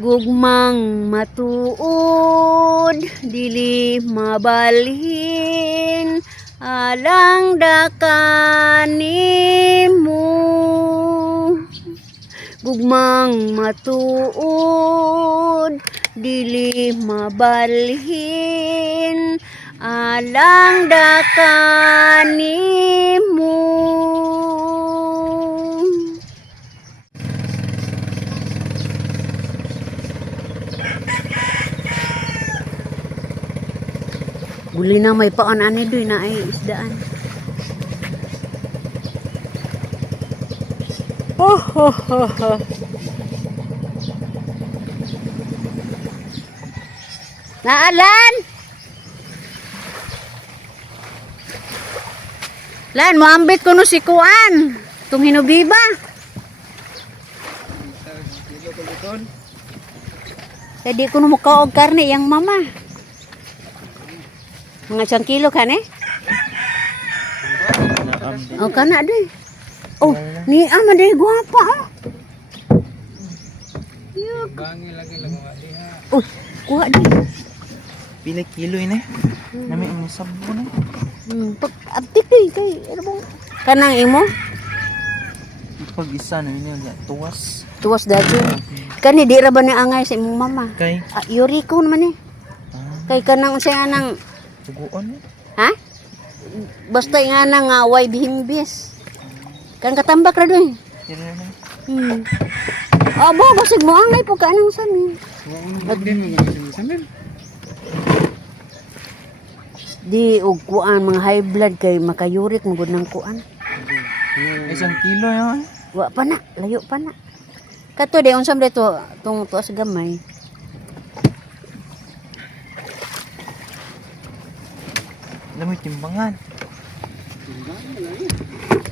Gugmang matuod, dili mabalhin, alang dakan nimo. Gugmang matuod, dili mabalhin, alang dakan nimo. Guli na may paon ani doy na ay isdaan. Oh, oh, oh, oh. Naalan? Lan, mo ambit ko no si Kuan. Tung hinubiba. Kaya di ko no mukaog karne yang mama. Mga 1 kilo kan eh? Oh, kana deh. Oh, ni ama deh guapa ah. Yuk. Bangi lagi lang mga diha. Oh, kuha deh. Pila kilo ini? Nami ang sabon eh. Pag abtik deh kay ano bang kanang imo? Pag isa na ini unya tuwas. Tuwas dati. Kani di ra ba ni angay sa imong mama? Kay Yuri ko naman eh. Kay kanang unsay anang tuguon eh. ha? Basta nga na nga way bihimbis. Kan katambak ra doy. Kira na. Abo, basig mo angay po ka anong samin. Din mo samin. Di og kuan mga high blood kay makayurik mo gud ng kuan. Isang kilo yan. Wa pa na, layo pa na. Kato de unsam dito tong tuas gamay. Alam mo timbangan.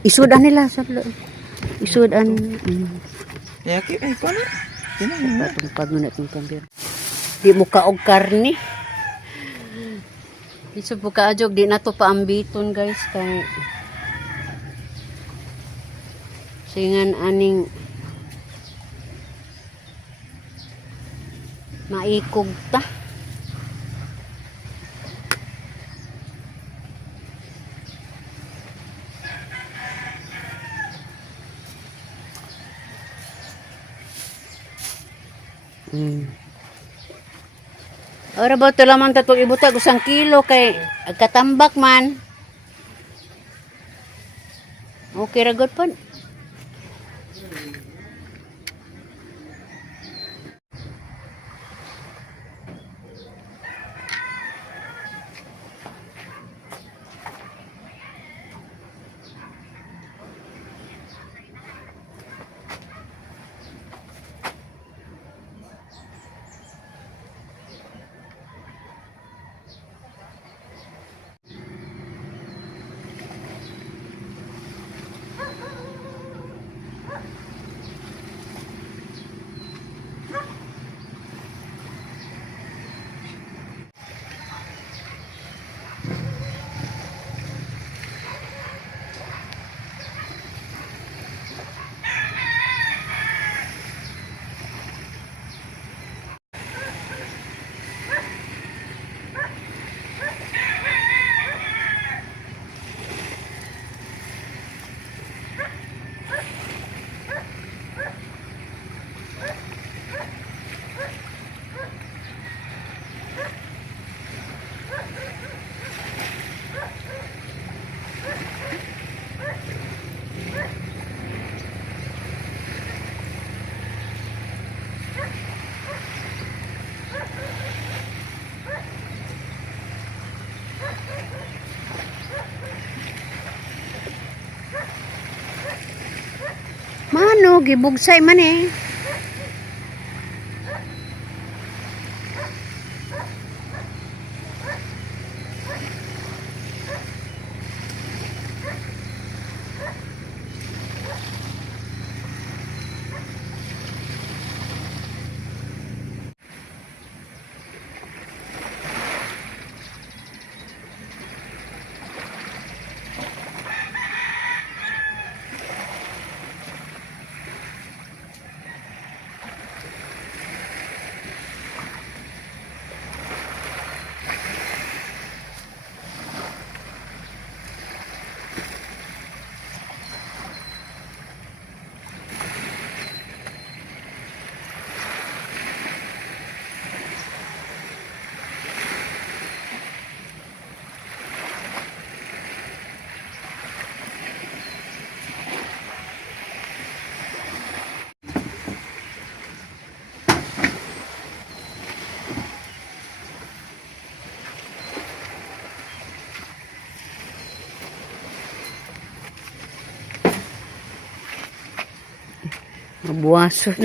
Isudan nila sa isudan. Ya kay ay paano? Kina Patong pag mo na itong kambir. Di mo kaog karne. Isod po kaajog, di na to paambiton guys. Kay singan aning maikog ta. Ora ba ito lamang tatong ibutag 1 kilo kay katambak man. Okay ra gud pa. Mano gibugsay man eh. Buwaso.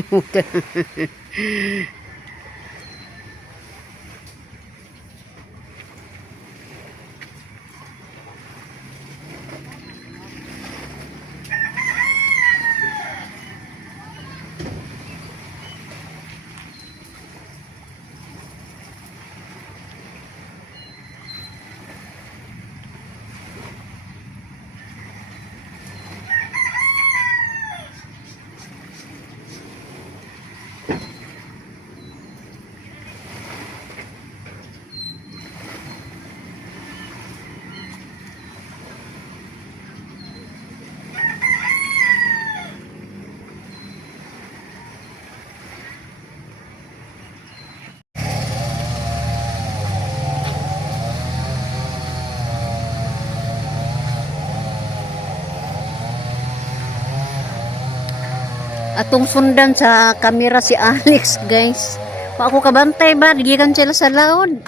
Atong sundan sa kamera si Alex, guys. Pa ako kabantay ba? Digikan sila sa laod.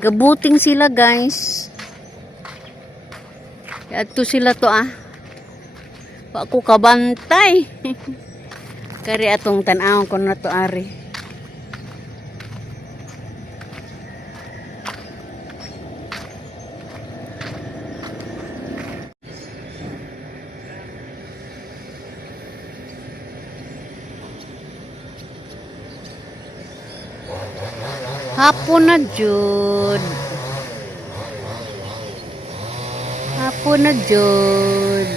Gabuting sila, guys. Ato sila to Pa ako kabantay. Kari atong tanawon ko na to ari. Hapon na jud. Hapon na jud.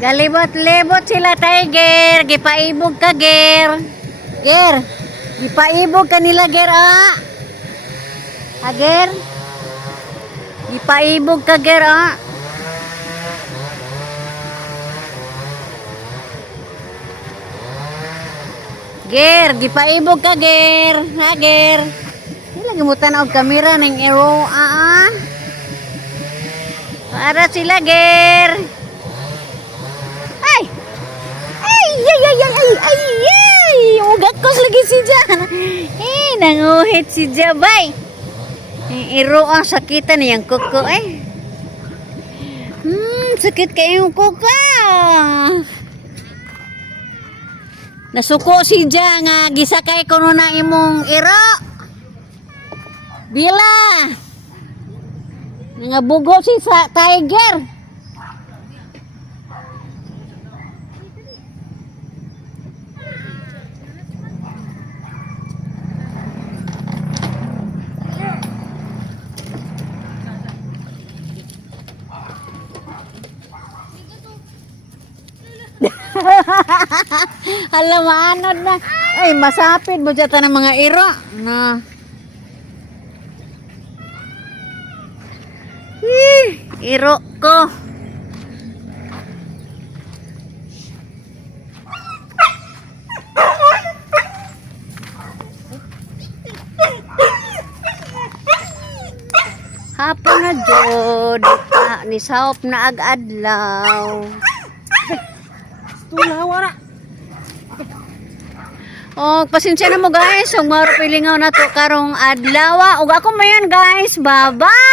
Galibot-libot sila, Tiger. Gipaibog ka, Ger. Ger, gipaibog ka nila, Ger, Ger? Gipaibog ka, Ger, Ger, gipaibog ka, Ger. Ger? Sila gimutan og kamera ng ero, Para sila, Ger. Ay, ugakos lagi si Jan. Nanguhit si Jabay. Iro ang sakitan niyang kuko, sakit kayong kuko. Nasuko si Jan nga gisakay ko na imong iro. Bila. Nangabugo si Tiger. Alam mo, anod na. Ay, masapit mo dyan ng mga iro. Na. Iro ko. Hapon na jod. Nisahop na ag-adlaw. Tulawara. Oh, pasensya na mo guys. Ug maro pilingaw na to karong adlaw. Ug ako mayon guys. Bye-bye.